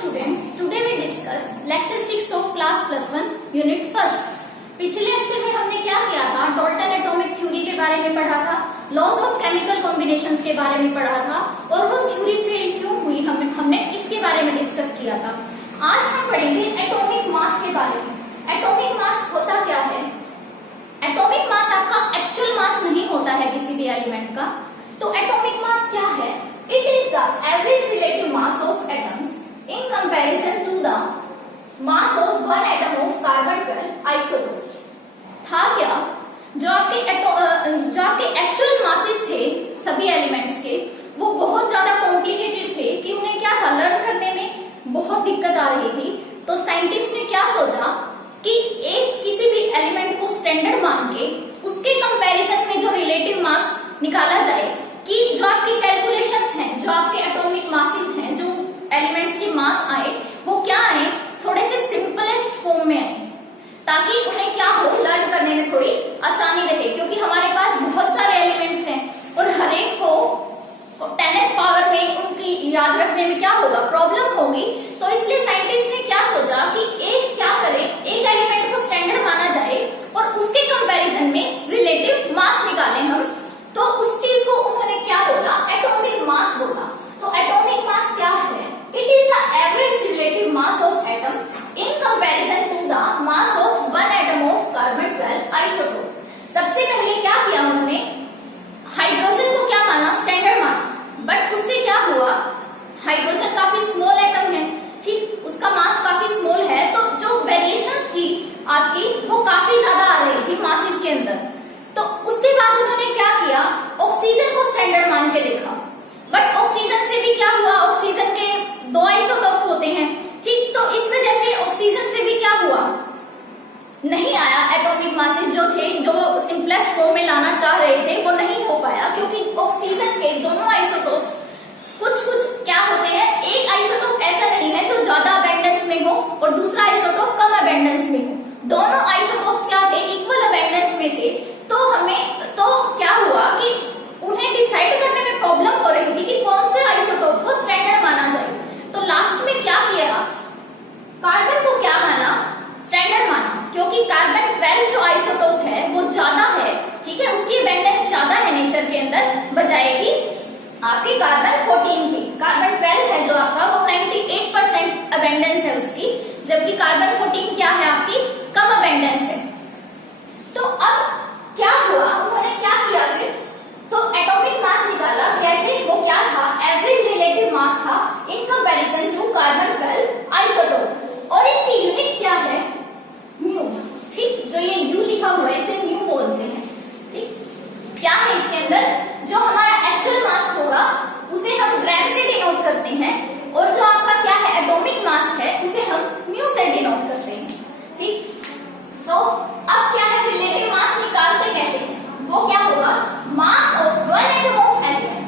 students, today we discuss lecture 6 of class +1 unit first. पिछले lecture में हमने क्या किया था? डाल्टन एटॉमिक थ्योरी के बारे में पढ़ा था, लॉज ऑफ केमिकल कॉम्बिनेशंस के बारे में पढ़ा था और वो थ्योरी फेल क्यों हुई हमने इसके बारे में डिस्कस किया था। आज हम पढ़ेंगे एटॉमिक मास के बारे में। एटॉमिक मास होता क्या है? एटॉमिक मास आपका एक्चुअल मास नहीं होता है किसी भी एलिमेंट का। तो एटॉमिक मास क्या है? It is the average relative mass of atoms in comparison to the mass of one atom of carbon-12 isotopes. था क्या? जो आपके एक्चुअल मासेस थे सभी एलिमेंट्स के, वो बहुत ज्यादा कॉम्प्लिकेटेड थे कि उन्हें क्या था, लर्न करने में बहुत दिक्कत आ रही थी। तो साइंटिस्ट ने क्या सोचा कि एक किसी भी एलिमेंट को स्टैंडर्ड मान के उसके कंपैरिजन में जो रिलेटिव मास निकाला जाए, कि जो आपकी कैलकुलेशंस हैं, जो आपके एटॉमिक मासेस हैं, जो एलिमेंट्स के मास आए वो क्या आए, थोड़े से सिंपलेस्ट फॉर्म में आए, ताकि उन्हें क्या हो, लर्न करने में थोड़ी आसानी रहे। क्योंकि हमारे पास बहुत सारे एलिमेंट्स हैं और हर एक को 10s पावर में उनकी याद रखने में क्या होगा, प्रॉब्लम होगी। तो इसलिए साइंटिस्ट ने क्या सोचा कि एक क्या करें, एक एलिमेंट को स्टैंडर्ड माना जाए और उसके कंपैरिजन में रिलेटिव मास निकालें हम। तो उस चीज को उन्होंने क्या बोला, एटॉमिक मास बोला। तो एटॉमिक मास क्या है? It is the average relative mass of atom in comparison to the mass of one atom of carbon twelve isotope. सबसे पहले क्या किया उन्होंने, हाइड्रोजन को क्या माना, स्टैंडर्ड माना। बट उससे क्या हुआ, हाइड्रोजन काफी स्मॉल एटम है, ठीक, उसका मास काफी स्मॉल है, तो जो वेरिएशंस थी आपकी वो काफी ज्यादा आ रही थी मासेस के अंदर। तो उसके बाद उन्होंने क्या किया, ऑक्सीजन को स्टैंडर्ड मान के देखा। बट ऑक्सीजन से भी क्या हुआ, ऑक्सीजन के 2 आइसोटोप्स होते हैं, ठीक, तो इस वजह से ऑक्सीजन से भी क्या हुआ, नहीं आया एटॉमिक मासेस जो थे, जो सिंपलेस्ट फॉर्म में लाना चाह रहे थे वो नहीं हो पाया। क्योंकि ऑक्सीजन के दोनों आइसोटोप्स कुछ क्या होते हैं, एक आइसोटोप ऐसा नहीं है जो ज्यादा अबेंडेंस में हो और दूसरा आइसोटोप कम अबेंडेंस में हो। दोनों आइसोटोप्स क्या थे, इक्वल अबेंडेंस में थे। तो क्या हुआ कि उन्हें डिसाइड करने में प्रॉब्लम हो रही थी कि कौन से आइसोटोप को स्टैंडर्ड माना जाए। तो लास्ट में क्या किया, कार्बन को क्या माना, स्टैंडर्ड माना। क्योंकि कार्बन-12 जो आइसोटोप है वो ज्यादा है, ठीक है, उसकी अबेंडेंस ज्यादा है नेचर के अंदर, बजाय कि आपकी कार्बन-14 की। कार्बन-12 है जो आपका, वो 98% अबेंडेंस है उसकी, जबकि कार्बन-14 क्या है आपकी, कम अबेंडेंस है। तो अब क्या हुआ, उन्होंने क्या किया फिर, तो एटॉमिक मास निकाला। कैसे, वो क्या था, एवरेज रिलेटिव मास था इन कंपैरिजन टू कार्बन-12 आइसोटोप। और इसकी यूनिट क्या है, म्यू, ठीक, जो ये यू लिखा हुआ है इसे म्यू बोलते हैं, ठीक। क्या है इसके अंदर, जो हमारा एक्चुअल मास होगा उसे हम ग्राम से डिनोट करते हैं और जो आपका क्या है एटॉमिक मास है उसे हम म्यू से डिनोट करते हैं, ठीक। तो अब क्या है, रिलेटिव मास निकालते कैसे हैं, वो क्या होगा, मास of one atom of element,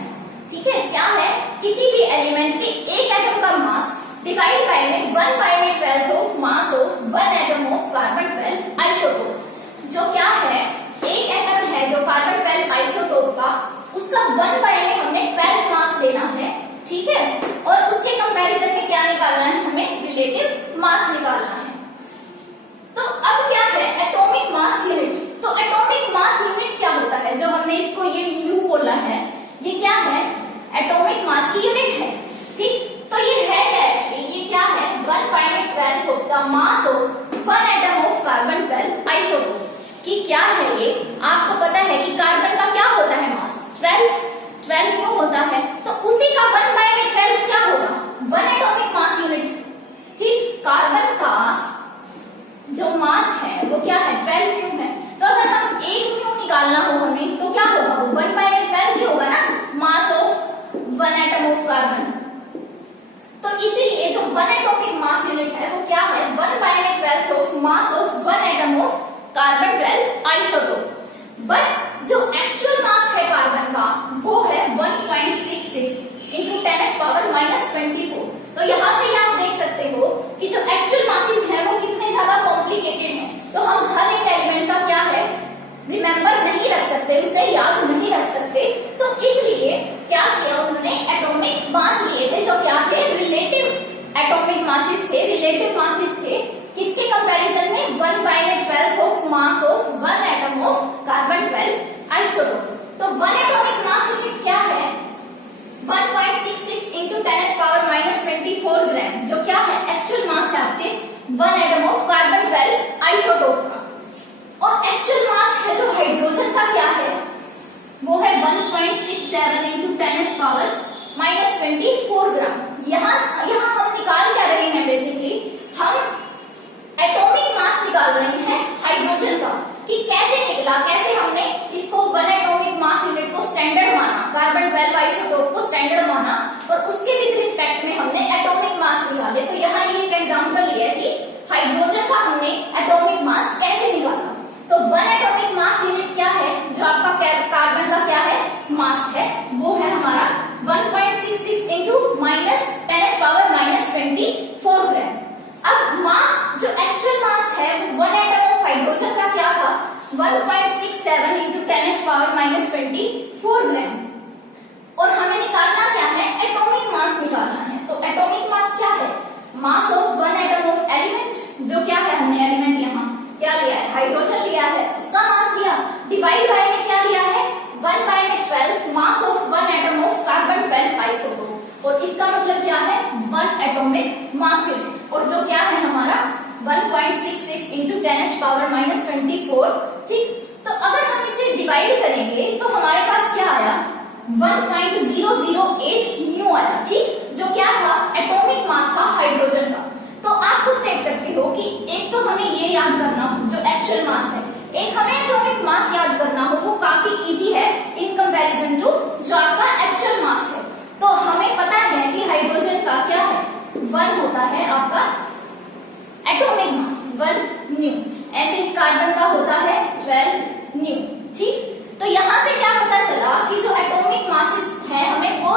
ठीक है, क्या है, किसी भी एलिमेंट के एक एटम का मास डिवाइड बाय में 1/12 of mass of one atom of carbon twelve isotope. जो क्या है, एक एटम है जो कार्बन-12 आइसोटोप का, उसका 1/12 में हमने 12 मास लेना है, ठीक है, और उसके कंपैरिजन में क्या निकालना है, हमें रिलेटिव मास निकालना है। तो अब क्या है, एटॉमिक मास यूनिट। तो एटॉमिक मास यूनिट क्या होता है, जो हमने इसको ये यू बोला है, ये क्या है, एटॉमिक मास की यूनिट है, ठीक। तो ये है क्या एक्चुअली, ये क्या है, 1/12 of the mass of one atom of carbon twelve isotope. कि क्या है ये, आपको पता है कि कार्बन का क्या होता है मास, 12 क्यों होता है, तो उसी का 1/12 क्या होगा, 1 एटॉमिक मास यूनिट, ठीक। कार्बन का जो मास है वो क्या है, 12 म्यू है। तो अगर हम 1 म्यू निकालना हो हमें तो क्या होगा, वो 1/12 ही होगा ना, मास of one atom of carbon. तो इसीलिए जो 1 एटॉमिक मास यूनिट है वो क्या है, 1/12 of mass of one atom of carbon twelve isotope. But जो एक्चुअल मास है कार्बन का वो है 1.66 इंटू 10s पावर -24। तो यहाँ से आप देख सकते हो कि जो एक्चुअल मासेस है वो कितने ज्यादा कॉम्प्लिकेटेड हैं। तो हम हर एक एलिमेंट का क्या है, रिमेंबर नहीं रख सकते, उसे याद नहीं रख सकते। तो इसलिए क्या किया उन्होंने, एटॉमिक मास लिए थे जो क्या थे, रिलेटिव एटॉमिक रिलेटिव मासेस थे किसके कंपैरिजन में 1/12 of mass of 1 atom of carbon 12 isotope. तो 1 एटॉमिक मास यूनिट क्या है? 1.66 into 10⁻⁻24 ग्राम, जो क्या है एक्चुअल मास है आपके 1 एटम ऑफ कार्बन 12 आइसोटोप का। और एक्चुअल मास है जो हाइड्रोजन का क्या है, वो है 1.67 into 10⁻⁻24 ग्राम। यहाँ हम निकाल क्या रहे हैं, बेसिकली हम एटॉमिक मास निकाल रहे हैं हाइड्रोजन का, कि कैसे निकला, कैसे हमने इसको 1 एटॉमिक मास यूनिट को स्टैंडर्ड माना, कार्बन 12 आइसोटोप को स्टैंडर्ड माना, और उसके विद रिस्पेक्ट में हमने एटॉमिक मास निकाले। तो यहाँ ये एक एग्जांपल लिया है कि हाइड्रोजन का हमने एटॉमिक मास कैसे निकाला। तो 1 एटॉमिक मास यूनिट क्या है, जो आपका कार्बन का क्या है मास है, वो है हमारा 1.66 into -10⁻⁻24 ग्राम। अब मास जो एक्चुअल मास है वो 1 एटम ऑफ हाइड्रोजन का क्या था, 1.67 into 10⁻⁻24 ग्राम। और हमें निकालना क्या है, एटॉमिक मास निकालना है। तो एटॉमिक मास क्या है, mass of 1 atom of element, जो क्या है हमने एलिमेंट यहाँ क्या लिया है, हाइड्रोजन लिया है, उसका मास लिया, डिवाइड बाय में क्या लिया है 1/12 mass of 1 atom of carbon 12 isotope. और इसका मतलब क्या है 1 एटॉमिक मास यूनिट, और जो क्या है हमारा 1.66 into 10⁻⁻24। ठीक, तो अगर हम इसे डिवाइड करेंगे तो हमारे पास क्या आया 1.008 न्यू आया। ठीक, जो क्या था एटॉमिक मास था हाइड्रोजन का। तो आप खुद देख सकते हो कि एक तो हमें ये याद करना हो जो एक्चुअल मास है, एक हमें एटॉमिक मास याद करना हो, वो काफी इजी है इन कंपैरिजन टू जो आपका एक्चुअल मास है। तो हमें पता है कि हाइड्रोजन का क्या है 1 होता है आपका एटॉमिक मास 1 न्यू, ऐसे ही कार्बन का होता है 12 न्यू। ठीक, तो यहाँ से क्या पता चला कि जो एटॉमिक मासेस है हमें वो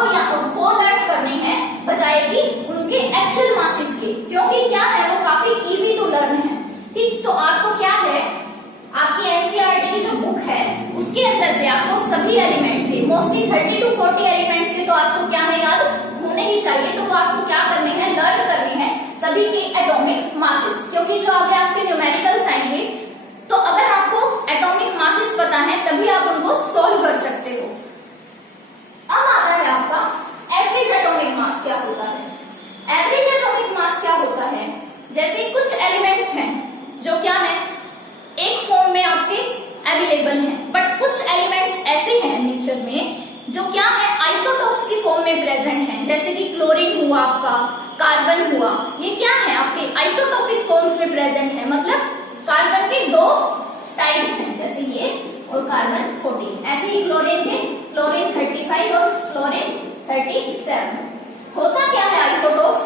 लर्न करने हैं बजाय कि उनके एक्चुअल मासेस के, क्योंकि क्या है वो काफी इजी टू लर्न है। ठीक, तो आपको क्या है आपकी एनसीईआरटी की जो बुक है उसके अंदर से आपको सभी एलिमेंट्स के मोस्टली 30 to 40 एलिमेंट्स के तो आपको क्या है याद होने ही चाहिए। तो वो आपको क्या करने हैं, लर्न करने हैं सभी के एटॉमिक मासेस, क्योंकि जो आगे आपके न्यूमेरिकल्स आएंगे तो अगर आपको एटॉमिक मासेस पता है तभी आप उनको सॉल्व कर सकते हो। अब आता है आपका एवरेज एटॉमिक मास क्या होता है। एवरेज एटॉमिक मास क्या होता है, जैसे कुछ एलिमेंट्स हैं जो क्या है एक फॉर्म में आपके अवेलेबल हैं, बट कुछ एलिमेंट्स ऐसे हैं नेचर में जो क्या है आइसोटोप्स की फॉर्म में प्रेजेंट हैं, जैसे कि क्लोरीन हुआ आपका, कार्बन हुआ, ये क्या है आपके आइसोटोपिक फॉर्म्स में प्रेजेंट है। मतलब कार्बन के 2 टाइप्स हैं, जैसे ये और कार्बन 14, ऐसे ही क्लोरीन के क्लोरीन 35 और क्लोरीन 37। होता क्या है आइसोटोप्स,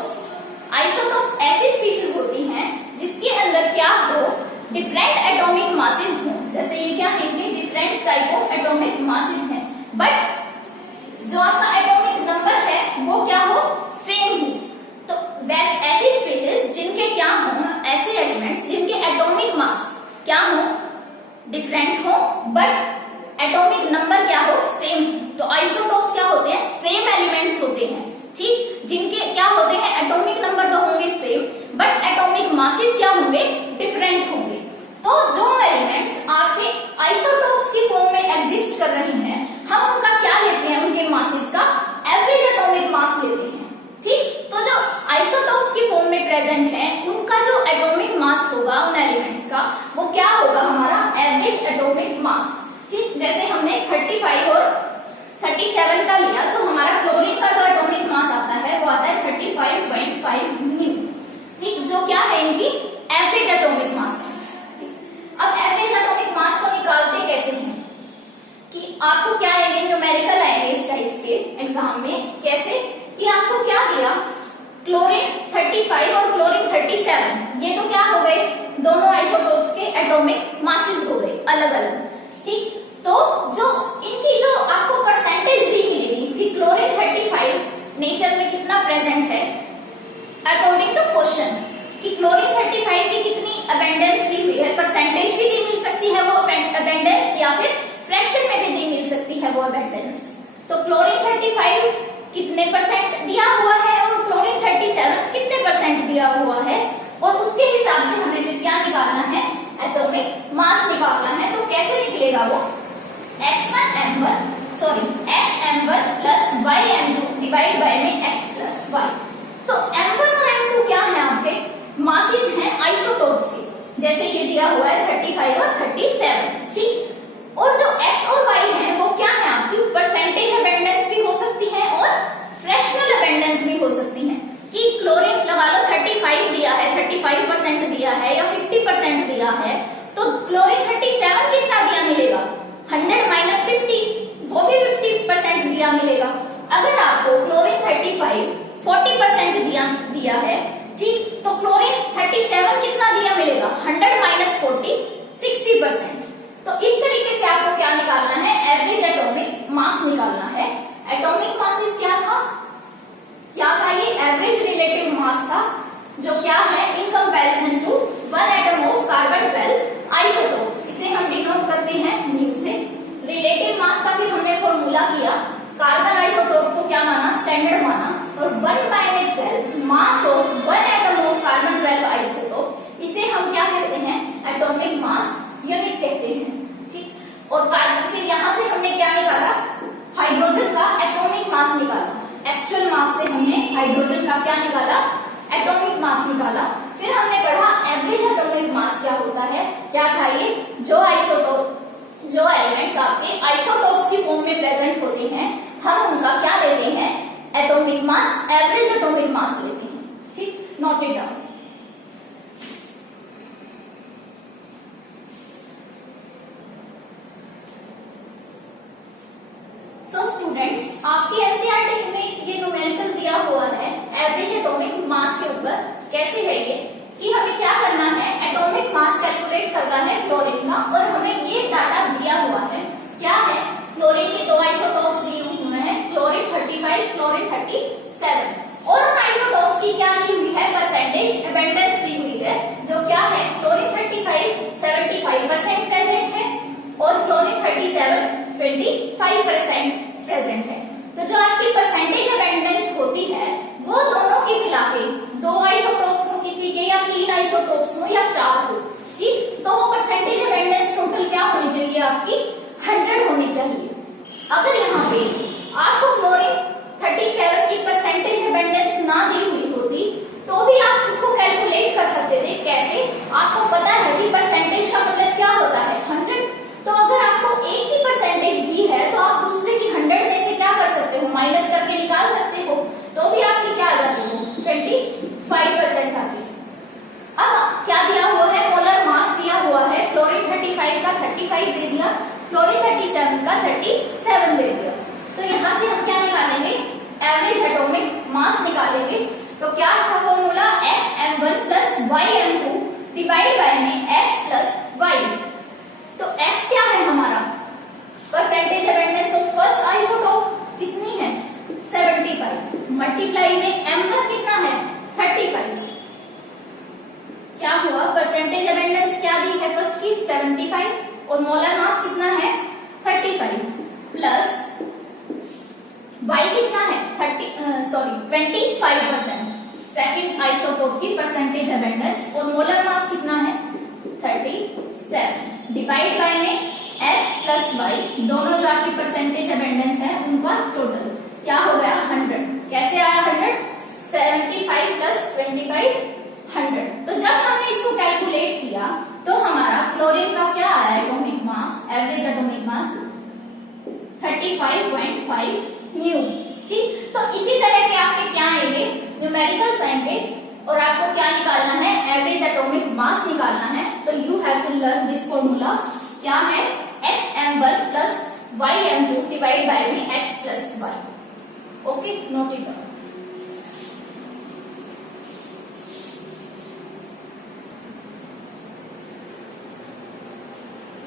आइसोटोप्स ऐसी स्पीशीज होती हैं जिसके अंदर क्या हो डिफरेंट एटॉमिक मासेस हो, जैसे ये क्या है इनके different type of atomic masses हैं, बट जो आपका एटॉमिक नंबर है वो क्या हो सेम हो। तो ऐसी स्पीशीज जिनके क्या हो, ऐसे एलिमेंट्स जिनके एटॉमिक मास क्या हो डिफरेंट हो बट एटॉमिक नंबर क्या हो सेम हो। तो आइसोटोप्स क्या होते हैं, सेम एलिमेंट्स होते हैं। ठीक, जिनके क्या होते हैं एटॉमिक नंबर तो होंगे सेम बट एटॉमिक मासेस क्या होंगे डिफरेंट होंगे। तो जो एलिमेंट्स आपके आइसोटोप्स की फॉर्म में एग्जिस्ट कर रही हैं, हम उनका क्या लेते हैं, उनके मासेस का एवरेज एटॉमिक मास लेते हैं। ठीक, तो जो आइसोटोप्स की फॉर्म में प्रेजेंट है उनका जो एटॉमिक मास होगा उन एलिमेंट्स का वो क्या होगा हमारा एवरेज एटॉमिक मास। ठीक, जैसे हमने 35 और 37 का लिया तो हमारा क्लोरीन का जो एटॉमिक मास आता है वो आता है 35.5 न्यू। ठीक, जो क्या है इनकी एवरेज एटॉमिक मास। अब एवरेज एटॉमिक मास को निकालते कैसे हैं कि आपको क्या आएंगे न्यूमेरिकल आएंगे इस टाइप्स के एग्जाम में, कैसे कि आपको क्या दिया क्लोरीन 35 और क्लोरीन 37, ये तो क्या हो गए दोनों आइसोटोप्स के एटॉमिक मासेस हो गए अलग अलग। ठीक, तो जो इनकी जो आपको परसेंटेज दी मिलेगी कि क्लोरीन 35 नेचर में कितना प्रेजेंट है अकॉर्डिंग टू क्वेश्चन, कि क्लोरीन 35 की कितनी अबेंडेंस दी हुई है, परसेंटेज भी दी मिल सकती है वो अबेंडेंस या फिर फ्रैक्शन में भी दी मिल सकती है वो अबेंडेंस। तो क्लोरीन 35 कितने परसेंट दिया हुआ है और क्लोरीन 37 कितने परसेंट दिया हुआ है, उसके हिसाब से हमें फिर क्या निकालना है, एटॉमिक मास निकालना है। तो कैसे निकलेगा वो, x1m1 plusym2 डिवाइड बाय में x प्लस y। तो m1 और m2 क्या है आपके, मासेस हैं आइसोटोप्स के, जैसे ये दिया हुआ है 35 और 37, ठीक। और जो x और y है वो क्या है आपकी, परसेंटेज अबेंडेंस भी हो सकती है और फ्रैक्शनल अबेंडेंस भी हो सकती है। कि क्लोरीन लगा लो 35 दिया है, 35% दिया है या 50% दिया है, तो क्लोरीन 37 कितना दिया मिलेगा, 100 माइनस 50, वो भी 50% दिया मिलेगा। अगर आपको क्लोरीन 35 40% दिया है, ठीक, तो क्लोरीन 37 कितना दिया मिलेगा, 100 माइनस 40 60%। तो इस तरीके से आपको क्या निकालना है, एवरेज एटॉमिक मास निकालना है। एटॉमिक मास क्या था, ये एवरेज रिलेटिव मास था, जो क्या है, in comparison to one atom of carbon 12 isotope. इसे हम डिनोट करते हैं न्यू से। रिलेटिव मास का भी हमने फॉर्मूला किया, कार्बन आइसोटोप को क्या माना, स्टैंडर्ड माना, और 1/12 मास of one atom of carbon 12 isotope, इसे हम क्या कहते हैं, एटॉमिक मास यूनिट कहते हैं, ठीक। और फिर यहाँ से हमने क्या निकाला, हाइड्रोजन का एटॉमिक मास निकाला। एक्चुअल मास से हमने हाइड्रोजन का क्या निकाला, एटॉमिक मास निकाला। फिर हमने पढ़ा एवरेज एटॉमिक मास क्या होता है, क्या था ये, जो एलिमेंट्स आपके आइसोटोप्स की फॉर्म में प्रेजेंट होते हैं, हम उनका क्या लेते हैं, atomic mass, average atomic mass लेते हैं, ठीक। Note it down. स्टूडेंट्स, आपकी एनसीईआरटी में ये न्यूमेरिकल दिया हुआ है एवरेज एटॉमिक मास के ऊपर। कैसे है ये, कि हमें क्या करना है, एटॉमिक मास कैलकुलेट करना है क्लोरीन का, और हमें ये डाटा दिया हुआ है, क्या है, क्लोरीन के 2 आइसोटोप्स दिए हुए हैं, क्लोरीन 35, क्लोरीन 37, और उन आइसोटोप्स की क्या दी हुई है, परसेंटेज अबेंडेंस दी हुई है, जो क्या है, क्लोरीन 35 75% प्रेजेंट है और क्लोरीन 37 25% प्रेजेंट है। तो जो आपकी परसेंटेज अबेंडेंस होती है, वो दोनों की मिला के, 2 आइसोटोप्स हो किसी के, या 3 आइसोटोप्स हो, या 4 हो, ठीक, तो वो परसेंटेज अबेंडेंस टोटल क्या होनी चाहिए, आपकी 100 होनी चाहिए। अगर यहाँ पे आपको क्लोरीन 37 की परसेंटेज अबेंडेंस ना दी हुई होती, तो भी आप उसको कैलकुलेट कर सकते थे। कैसे, आपको पता है कि परसेंटेज का मतलब क्या होता है, 100। तो अगर आपको एक की परसेंटेज दी है, तो आप दूसरे की 100 में से क्या कर सकते हो, माइनस करके निकाल सकते हो, तो भी आपकी क्या आ जाती है, 25% आती है। अब क्या दिया हुआ है, मोलर मास दिया हुआ है, क्लोरीन 35 का 35 दे दिया, क्लोरीन 37 का 37 दे दिया। तो यहाँ से हम क्या निकालेंगे, एवरेज एटॉमिक मास निकालेंगे। तो क्या था formula, xm1 plus ym2 divide by में x प्लस y। तो x क्या है हमारा, percentage abundance of first isotope कितनी है, 75, मल्टीप्लाई में m1 कितना है, 35। क्या हुआ, परसेंटेज अबेंडेंस क्या दी है फर्स्ट की, 75, और मोलर मास कितना है, 35, प्लस y कितना है, 25%, सेकंड आइसोटोप की परसेंटेज अबेंडेंस, और मोलर मास कितना है, 37, डिवाइड बाय में x प्लस y, दोनों जो आपकी परसेंटेज अबेंडेंस है उनका टोटल क्या हो गया, 100। कैसे आया 100, 75 प्लस 25 100। तो जब हमने इसको कैलकुलेट किया, तो हमारा क्लोरीन का क्या आया, atomic mass, average atomic mass 35.5 new, ठीक। तो इसी तरह के आपके क्या आएंगे, न्यूमेरिकल्स आएंगे, और आपको क्या निकालना है, एवरेज एटॉमिक मास निकालना है। तो you have to learn this formula, क्या है, xm1 plus ym2 divide by में x plus y। Okay, note it down.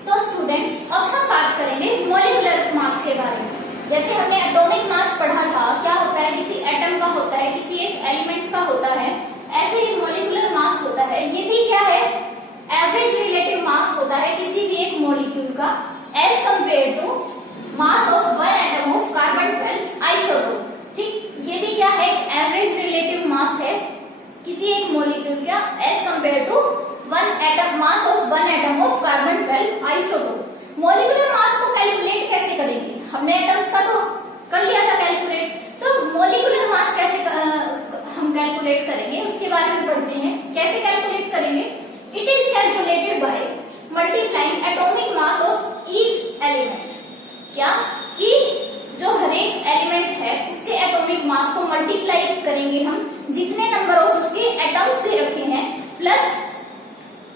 So students, अब हम बात करेंगे मॉलिक्यूलर मास के बारे में। जैसे हमने एटॉमिक मास पढ़ा था, क्या होता है, किसी एटम का होता है, किसी एक एलिमेंट का होता है, ऐसे ही मॉलिक्यूलर मास होता है। ये भी क्या है, एवरेज रिलेटिव मास होता है किसी भी एक मॉलिक्यूल का, as compare to mass of one atom of carbon 12 isotope, ठीक। ये भी क्या है, एवरेज रिलेटिव मास है किसी एक मॉलिक्यूल का as compare to one atom mass of one atom of carbon 12 isotope. Molecular mass को कैलकुलेट कैसे करेंगे? हमने एटम्स का तो कर लिया था कैलकुलेट, तो मॉलिक्यूलर मास कैसे हम कैलकुलेट करेंगे उसके बारे में पढ़ते हैं। कैसे कैलकुलेट करेंगे? It is calculated by multiplying atomic mass of each element. क्या कि जो हर एक एलिमेंट है उसके एटॉमिक मास को मल्टीप्लाई करेंगे हम, जितने नंबर ऑफ उसके एटम्स दे रखे हैं प्लस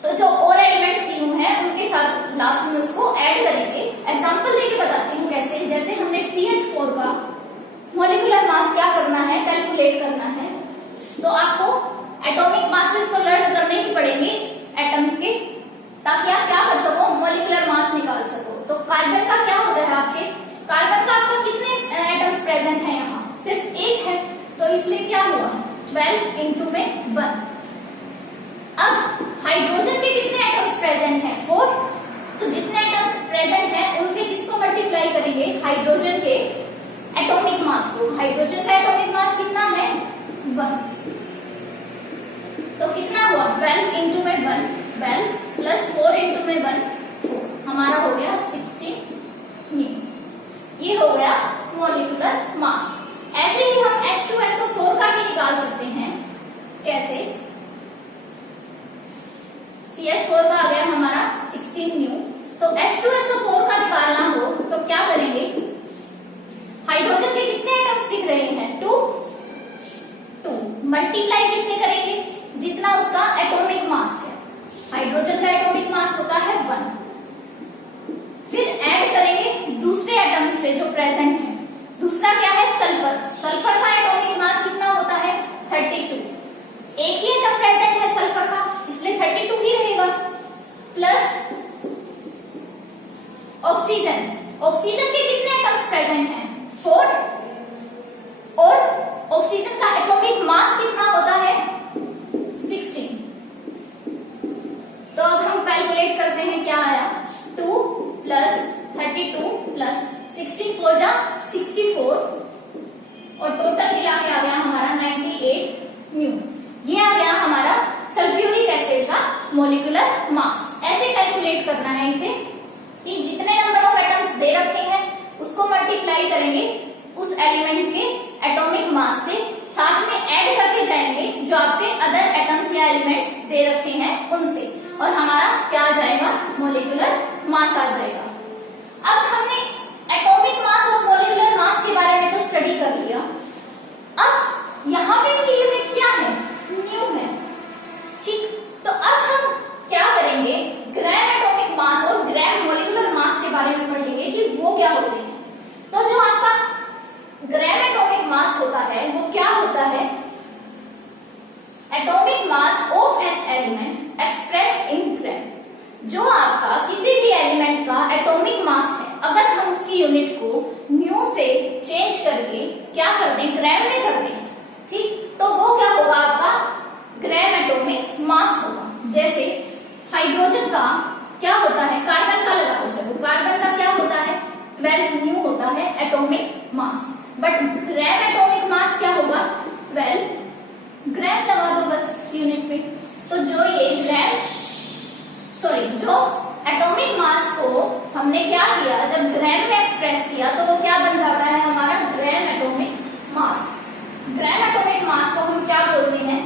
तो जो और एलिमेंट्स दिए हुए हैं उनके साथ लास्ट में उसको ऐड करेंगे। एग्जांपल देके बताती हूँ कैसे। जैसे हमने CH4 का मॉलिक्यूलर मास क्या करना है, कैलकुलेट करना है, तो आपको एटॉमिक मासेस तो लर्न करने ही पड़ेंगे एटम्स के, ताकि आप क्या कर सको, मॉलिक्यूलर मास निकाल सको। तो कार्बन का क्या होता है आपके, कार्बन का आपका कितने एटम्स प्रेजेंट है यहाँ, सिर्फ एक है, तो इसलिए क्या हुआ 12 इंटू में 1। अब हाइड्रोजन के कितने एटम्स प्रेजेंट हैं 4, तो जितने एटम्स प्रेजेंट हैं उनसे किसको मल्टीप्लाई करेंगे, हाइड्रोजन के एटॉमिक मास को। हाइड्रोजन का एटॉमिक मास कितना है 1, तो कितना हुआ 12 इंटू में 1, 12 प्लस 4 इंटू में 1 4, हमारा हो गया 16 न्यू। ये हो गया मॉलिक्यूलर मास। ऐसे ही हम H2SO4 का भी निकाल सकते हैं। कैसे? CH4 का आ गया हमारा 16 न्यू, तो H2SO4 का निकालना हो तो क्या करेंगे, हाइड्रोजन के कितने एटम्स दिख रहे हैं 2, मल्टीप्लाई किससे करेंगे, जितना उसका एटॉमिक मास है। हाइड्रोजन का एटॉमिक मास होता है 1, फिर ऐड करेंगे दूसरे एटम्स से जो प्रेजेंट है। दूसरा क्या है सल्फर। सल्फर का एटॉमिक मास कितना होता है 32, एक ही एटम प्रेजेंट है सल्फर का, इसलिए 32 ही रहेगा। प्लस ऑक्सीजन, ऑक्सीजन के कितने एटम्स प्रेजेंट हैं 4, और ऑक्सीजन का एटॉमिक मास कितना होता है 16। तो अब हम कैलकुलेट करते हैं, क्या आया 2 प्लस 32 प्लस 16 4 जा 64, और टोटल मिला के आ गया हमारा 98 न्यू। ये आ गया हमारा सल्फ्यूरिक एसिड का मॉलिक्यूलर मास। ऐसे कैलकुलेट करना है इसे कि जितने नंबर ऑफ एटम्स दे रखे हैं उसको मल्टीप्लाई करेंगे उस एलिमेंट के एटॉमिक मास से, साथ में ऐड करके जाएंगे जो आपके अदर एटम्स या एलिमेंट्स दे रखे हैं उनसे, और हमारा क्या आ जाएगा मॉलिक्यूलर मास आ जाएगा। अब हमने एटॉमिक मास और मॉलिक्यूलर मास के बारे में तो स्टडी कर लिया। अब यहाँ पे की यूनिट क्या है, न्यू है, ठीक। तो अब हम क्या करेंगे, ग्राम एटॉमिक मास और ग्राम मॉलिक्यूलर मास के बारे में पढ़ेंगे कि वो क्या होते हैं। तो जो आपका ग्राम एटॉमिक मास होता है वो क्या होता है, atomic mass of an element express in gram. जो आपका किसी भी एलिमेंट का एटॉमिक मास है, अगर हम उसकी यूनिट को न्यू से चेंज करके क्या कर दें, ग्राम में कर दें, ठीक, तो वो क्या होगा आपका ग्राम एटॉमिक मास होगा। जैसे हाइड्रोजन का क्या होता है, कार्बन का लगाओ, चलो कार्बन का क्या होता है 12 न्यू होता है atomic mass, but gram atomic mass क्या होगा 12 ग्राम लगा दो बस यूनिट पे। तो जो ये जो एटॉमिक मास को हमने क्या किया, जब ग्राम में एक्सप्रेस किया तो वो क्या बन जाता है हमारा gram atomic mass. Gram atomic mass को हम क्या बोलते हैं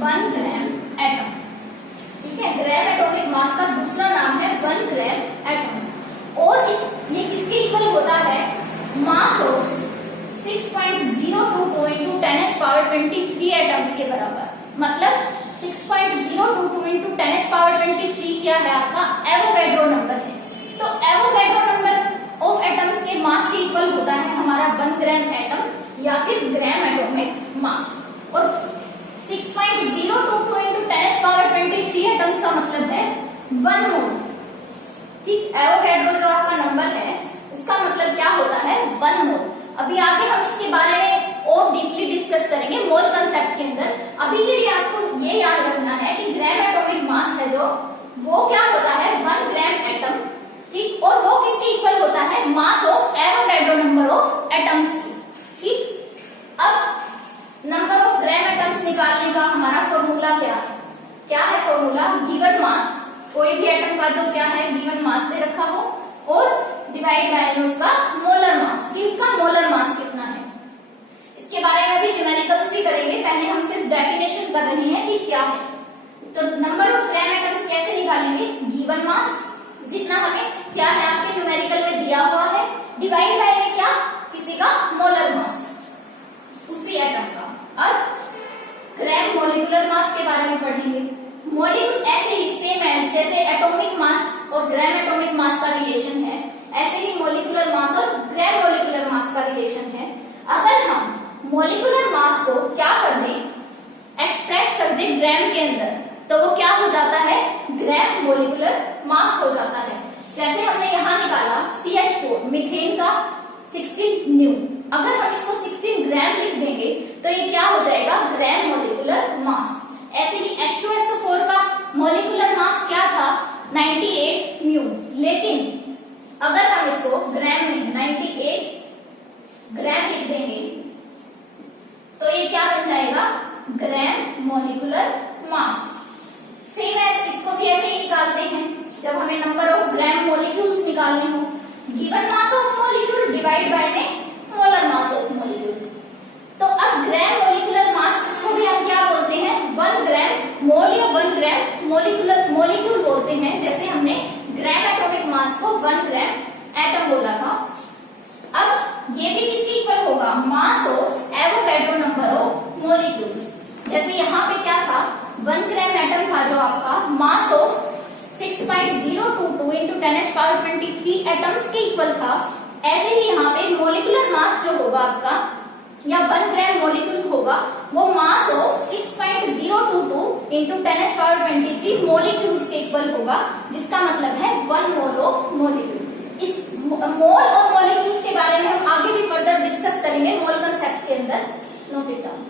1 ग्राम एटम, ठीक है। ग्राम एटॉमिक मास का दूसरा नाम है 1 ग्राम एटम, और ये किसके इक्वल होता है, मास ऑफ 6.022 into 10⁻23 एटम्स के बराबर। मतलब 6.022 into 10⁻23 क्या है आपका एवोगैड्रो नंबर है। तो एवोगैड्रो नंबर ऑफ एटम्स के मास के इक्वल होता है हमारा 1 ग्राम एटम या फिर ग्राम एटॉमिक मास। और 6.022 into 10⁻23 एटम्स का मतलब है 1 मोल, ठीक। एवोगैड्रो जो आपका नंबर है उसका मतलब क्या होता है 1 मोल। अभी आगे हम इसके बारे में और डीपली डिस्कस करेंगे मोल कंसेप्ट के अंदर। अभी के लिए आपको ये याद रखना है कि ग्राम एटॉमिक मास है जो वो क्या होता है 1 ग्राम एटम, ठीक, और वो किसके इक्वल होता है mass of Avogadro number of atoms की, ठीक। अब नंबर ऑफ ग्राम एटम्स निकालने का हमारा फॉर्मूला क्या है? क्या है फॉर्मूला? गिवन मास, कोई भी एटम का जो क्या है गिवन मास दे रखा हो और डिवाइड बाय उसका मोलर मास, कि उसका मोलर मास कितना है। इसके बारे में अभी न्यूमेरिकल्स भी करेंगे, पहले हम सिर्फ डेफिनेशन कर रहे हैं कि क्या है। तो नंबर ऑफ ग्राम एटम्स कैसे निकालेंगे? गिवन मास, जितना हमें क्या है आपके न्यूमेरिकल में दिया हुआ है, डिवाइड बाय में क्या, किसी का मोलर मास, उसी एटम का। अब ग्राम मॉलिक्यूलर मास के बारे में पढ़ेंगे। मॉलिक्यूल ऐसे ही सेम एज जैसे एटॉमिक मास और ग्राम एटॉमिक मास का रिलेशन है, ऐसे ही मॉलिक्यूलर मास और ग्राम मॉलिक्यूलर मास का रिलेशन है। अगर हम मॉलिक्यूलर मास को क्या कर दें, एक्सप्रेस कर दें ग्राम के अंदर, तो वो क्या हो जाता है? ग्राम मॉलिक्यूलर मास हो जाता है। जैसे हमने यहाँ निकाला CH4 मीथेन का 16 न्यू, अगर हम इसको 16 ग्राम लिख देंगे तो ये क्या हो जाएगा? ग्राम मॉलिक्यूलर मास। ऐसे ही H2SO4 का मॉलिक्यूलर मास क्या था? 98 न्यू, लेकिन अगर हम इसको ग्राम में 98 ग्राम लिख देंगे तो ये क्या बन जाएगा? Gram molecular mass. Same as इसको भी ऐसे ही निकालते हैं जब हमें नंबर ऑफ ग्राम मॉलिक्यूल्स निकालने हो, given mass of molecule divide by में मोलर मास ऑफ मॉलिक्यूल। तो अब ग्राम मॉलिक्यूलर मास को भी हम क्या बोलते हैं? 1 ग्राम मोल या 1 ग्राम मॉलिक्यूल बोलते हैं। जैसे हमने ग्राम एटॉमिक मास को 1 ग्राम एटम बोला था। अब ये भी किसके इक्वल होगा? Mass of Avogadro number of molecules. जैसे यहाँ पे क्या था? 1 ग्राम एटम था जो आपका मास ऑफ 6.022 into 10⁻23 एटम्स के इक्वल था। ऐसे ही यहाँ पे मॉलिक्यूलर मास जो होगा आपका या 1 ग्राम मॉलिक्यूल होगा वो मास ऑफ 6.022 into 10⁻23 मॉलिक्यूल्स के इक्वल होगा, जिसका मतलब है 1 मोल ऑफ मॉलिक्यूल। इस मोल और मॉलिक्यूल्स के बारे में हम आगे भी फर्दर डिस्कस करेंगे मोल कंसेप्ट के अंदर। Note it down.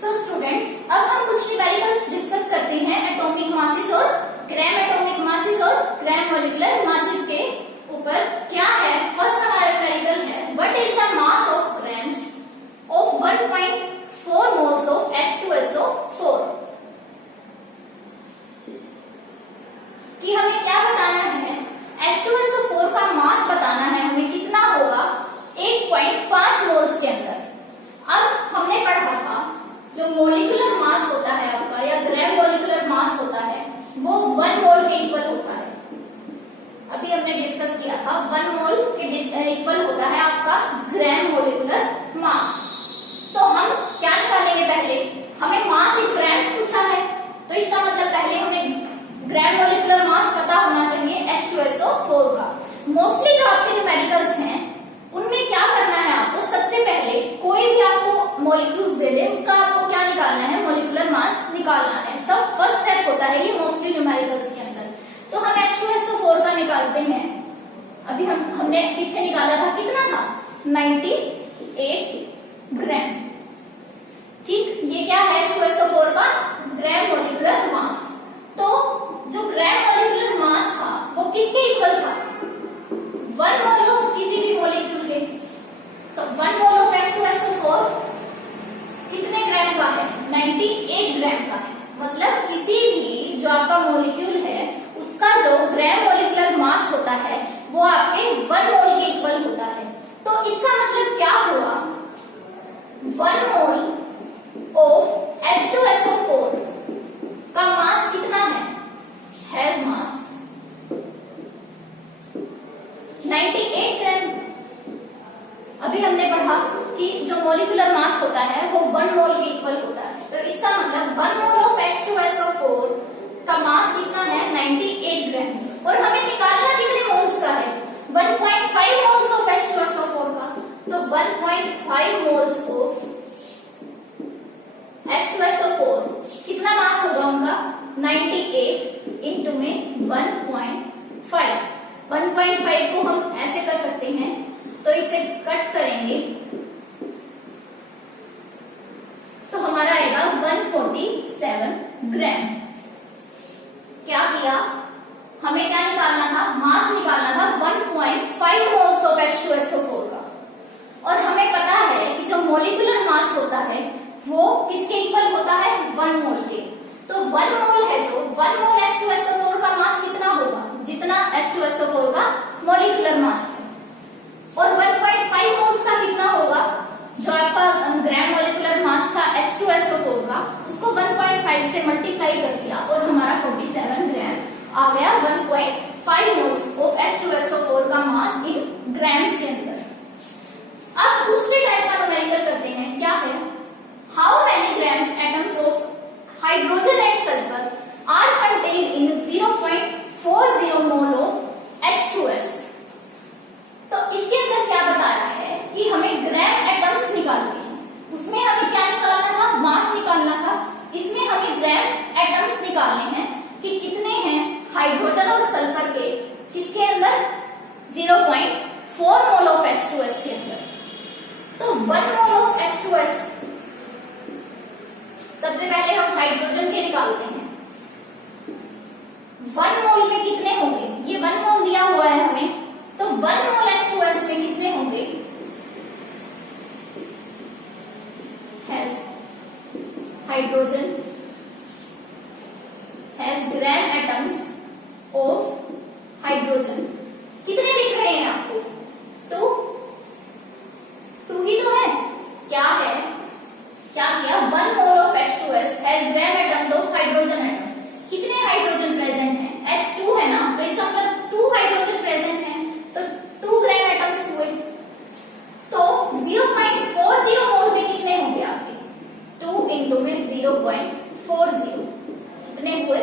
So students, अब हम कुछ न्यूमेरिकल्स डिस्कस करते हैं एटॉमिक मासेस और ग्राम एटॉमिक मासेस और ग्राम मॉलिक्यूलर मासेस के ऊपर। क्या है? फर्स्ट हमारा न्यूमेरिकल है what is the mass of grams of 1.4 moles of H2SO4। कि हमें क्या बताना है? H2SO4 का मास बताना है हमें, कितना होगा? 1.5 मोल्स के अंदर। अब हमने पढ़ा था जो मॉलिक्यूलर मास होता है आपका या ग्राम मॉलिक्यूलर मास होता है वो 1 मोल के इक्वल होता है। अभी हमने डिस्कस किया था 1 मोल के इक्वल होता है आपका ग्राम मॉलिक्यूलर मास। तो हम क्या निकालेंगे? पहले हमें मास इन ग्राम्स पूछा है, तो इसका मतलब पहले हमें ग्राम मॉलिक्यूलर मास पता होना चाहिए H2SO4 का। मोस्टली जो आपके न्यूमेरिकल्स हैं उनमें क्या करना है आपको? सबसे पहले कोई भी आपको मॉलिक्यूल्स दे दे उसका आपको क्या निकालना है? मॉलिक्यूलर मास निकालना है। सब फर्स्ट स्टेप होता है ये मोस्टली न्यूमेरिकल्स के अंदर। तो हम H2SO4 का निकालते हैं। अभी हमने पीछे निकाला था, कितना था? 98 ग्राम। ठीक, ये क्या है? H2SO4 का ग्राम मॉलिक्यूलर मास। तो जो ग्राम मॉलिक्यूलर मास था वो किसके इक्वल था? 1 मोल ऑफ किसी भी मॉलिक्यूल के। तो 1 मोल ऑफ H2SO4 कितने ग्राम का है? 98 ग्राम का है। मतलब किसी भी जो आपका मॉलिक्यूल है उसका जो ग्राम मॉलिक्यूलर मास होता है वो आपके 1 मोल के इक्वल होता है। तो इसका मतलब क्या हुआ? 1 मोल ऑफ H2SO4 का मास कितना है? है मास 98 ग्राम। अभी हमने पढ़ा कि जो मॉलिक्यूलर मास होता है वो 1 मोल के इक्वल होता है। तो इसका मतलब 1 मोल ऑफ H2SO4 का मास कितना है? 98 ग्राम। और हमें निकालना कितने मोल्स का है? 1.5 मोल्स ऑफ H2SO4 का। तो 1.5 मोल्स ऑफ H2SO4 कितना मास होगा उनका? 98 इंटू में 1.5। 1.5 को हम ऐसे कर सकते हैं, तो इसे कट करेंगे तो हमारा आएगा 147 ग्राम। क्या किया? हमें क्या निकालना था? मास निकालना था 1.5 मोल्स ऑफ H2SO4 का। और 1 मोल है जो 1 मोल H2SO4 का मास कितना होगा, जितना H2SO4 का मॉलिक्यूलर मास है। और 1.5 मोल्स का कितना होगा, जो आपका ग्राम मॉलिक्यूलर मास था H2SO4 का, उसको 1.5 से मल्टीप्लाई कर दिया और हमारा 47 ग्राम आ गया। 1.5 मोल्स ऑफ H2SO4 का मास इन ग्राम्स के अंदर। अब दूसरे टाइप का न्यूमेरिकल करते हैं, क्या है, how many grams atoms of hydrogen and sulphur are contained in 0.40 mole of H2S। तो इसके अंदर क्या बताया है कि हमें ग्राम एटम्स निकालने हैं, उसमें हमें क्या निकालना था, मास निकालना था। इसमें हमें ग्राम एटम्स निकालने हैं कि कितने हैं हाइड्रोजन और सल्फर के, किसके अंदर 0.4 मोल ऑफ H2S के अंदर। तो 1 मोल ऑफ H2S, सबसे पहले हम हाइड्रोजन के निकालते हैं। 1 मोल में कितने होंगे, ये 1 मोल दिया हुआ है हमें, तो 1 मोल H2S में कितने होंगे, hydrogen has gram atoms of hydrogen, कितने दिख रहे हैं आपको, 2 ही तो है, क्या है, क्या किया, 1 मोल of H2S has gram atoms of hydrogen atom, कितने हाइड्रोजन प्रेजेंट हैं, H2 है ना, तो इसका मतलब 2 हाइड्रोजन प्रेजेंट हैं, तो 2 ग्राम एटम्स हुए। तो 0.40 मोल में कितने होंगे आपके, 2 इंटू में 0.40 कितने हुए,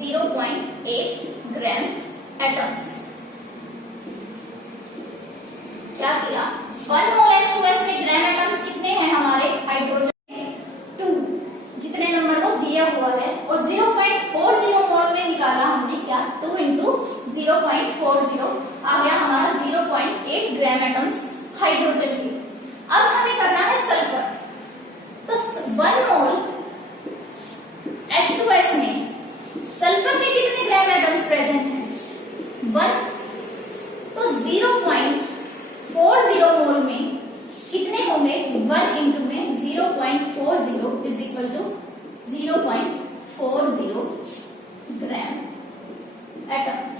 0.8 ग्राम एटम्स। क्या किया, 1 मोल H2S में ग्राम एटम्स कितने हैं हमारे हाइड्रोजन, 2, जितने नंबर वो दिया हुआ है, और 0.40 मोल में निकाला हमने क्या, 2 इंटू 0.40 आ गया हमारा 0.8 ग्राम एटम्स हाइड्रोजन के। अब हमें करना है सल्फर, तो 1 मोल H2S में सल्फर के कितने ग्राम एटम्स प्रेजेंट हैं, 1, तो 0.40 मोल में कितने होंगे, 1 इंटू में 0.40 is equal to 0.40 gram atoms.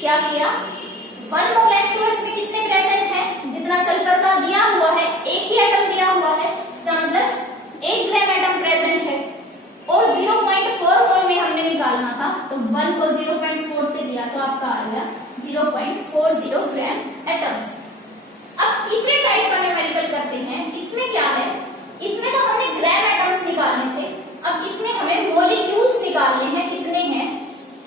क्या किया, 1 मोल H2S में कितने प्रेजेंट हैं, जितना सल्फर का दिया हुआ है, एक ही एटम दिया हुआ है, इसका मतलब 1 ग्राम एटम प्रेजेंट है, और 0.4 मोल में हमने निकालना था, तो 1 को 0.4 से दिया तो आपका आ गया 0.40 ग्राम एटम्स। अब तीसरे टाइप का न्यूमेरिकल करते हैं, इसमें क्या है, इसमें तो हमने ग्राम एटम्स निकालने थे, अब इसमें हमें मॉलिक्यूल्स निकालने हैं, कितने हैं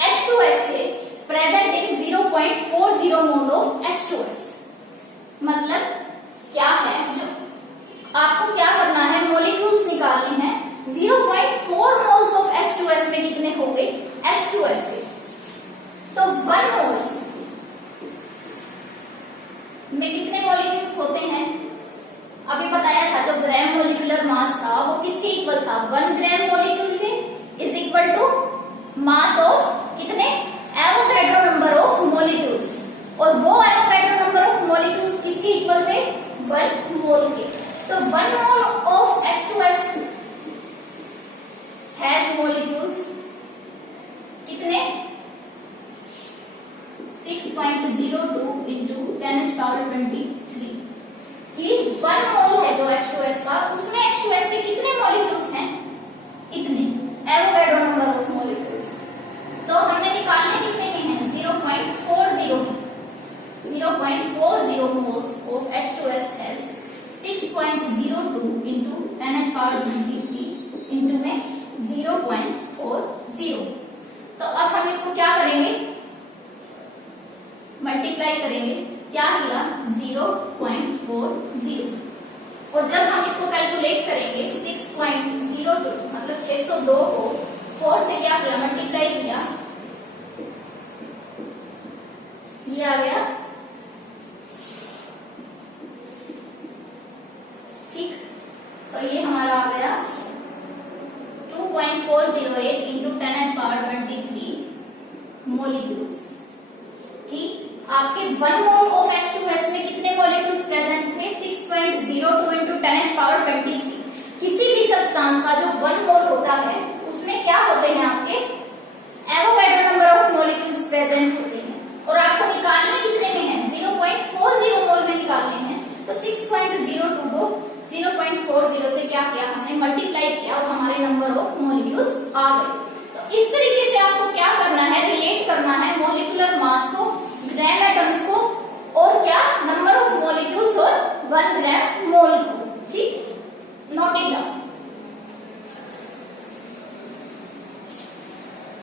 H2S के present in 0.40 mole of H2S। मतलब क्या है, जो आपको क्या करना है, मॉलिक्यूल्स निकालने हैं, 0.4 मोल्स ऑफ H2S में कितने हो गए H2S के, तो 1 मोल में कितने मॉलिक्यूल्स होते हैं, अभी बताया था, जो ग्राम मॉलिक्यूलर मास था वो किसके इक्वल था, 1 ग्राम मॉलिक्यूल के is equal to mass of कितने, एवोगैड्रो नंबर ऑफ मॉलिक्यूल्स, और वो एवोगैड्रो नंबर ऑफ मॉलिक्यूल्स किसके इक्वल थे, 1 मोल के। तो 1 मोल ऑफ H2S हैज मॉलिक्यूल्स कितने, 6.02 इंटू 10⁻23। ये 1 मोल है जो H2S का, उसमें H2S के कितने मॉलिक्यूल्स हैं, इतने, एवोगैड्रो नंबर ऑफ मॉलिक्यूल्स। तो हमने निकालने कितने में हैं, 0.40 moles of H2S has 6.02 into 10⁻23 into में 0.40। तो अब हम इसको क्या करेंगे, मल्टीप्लाई करेंगे, क्या किया 0.40, और जब हम इसको कैलकुलेट करेंगे 6.02 मतलब 602 को 4 से क्या किया, मल्टीप्लाई किया, ये आ गया, ठीक, तो ये हमारा आ गया 2.408 इंटू 10⁻23 मॉलिक्यूल्स की आपके 1 मोल ऑफ H2S में कितने मॉलिक्यूल्स प्रेजेंट थे, 6.02 इंटू 10⁻23, किसके किसी भी सब्सटेंस का जो 1 मोल होता है उसमें क्या होते हैं आपके Avogadro number of molecules present होते हैं, और आपको निकालने कितने में है 0.40 मोल में निकालने हैं। तो 6.02 को 0.40 से क्या किया हमने मल्टीप्लाई किया और हमारे नंबर ऑफ मॉलिक्यूल्स आ गए। तो इस तरीके से आपको क्या करना है, रिलेट करना है मॉलिक्यूलर मास को ग्राम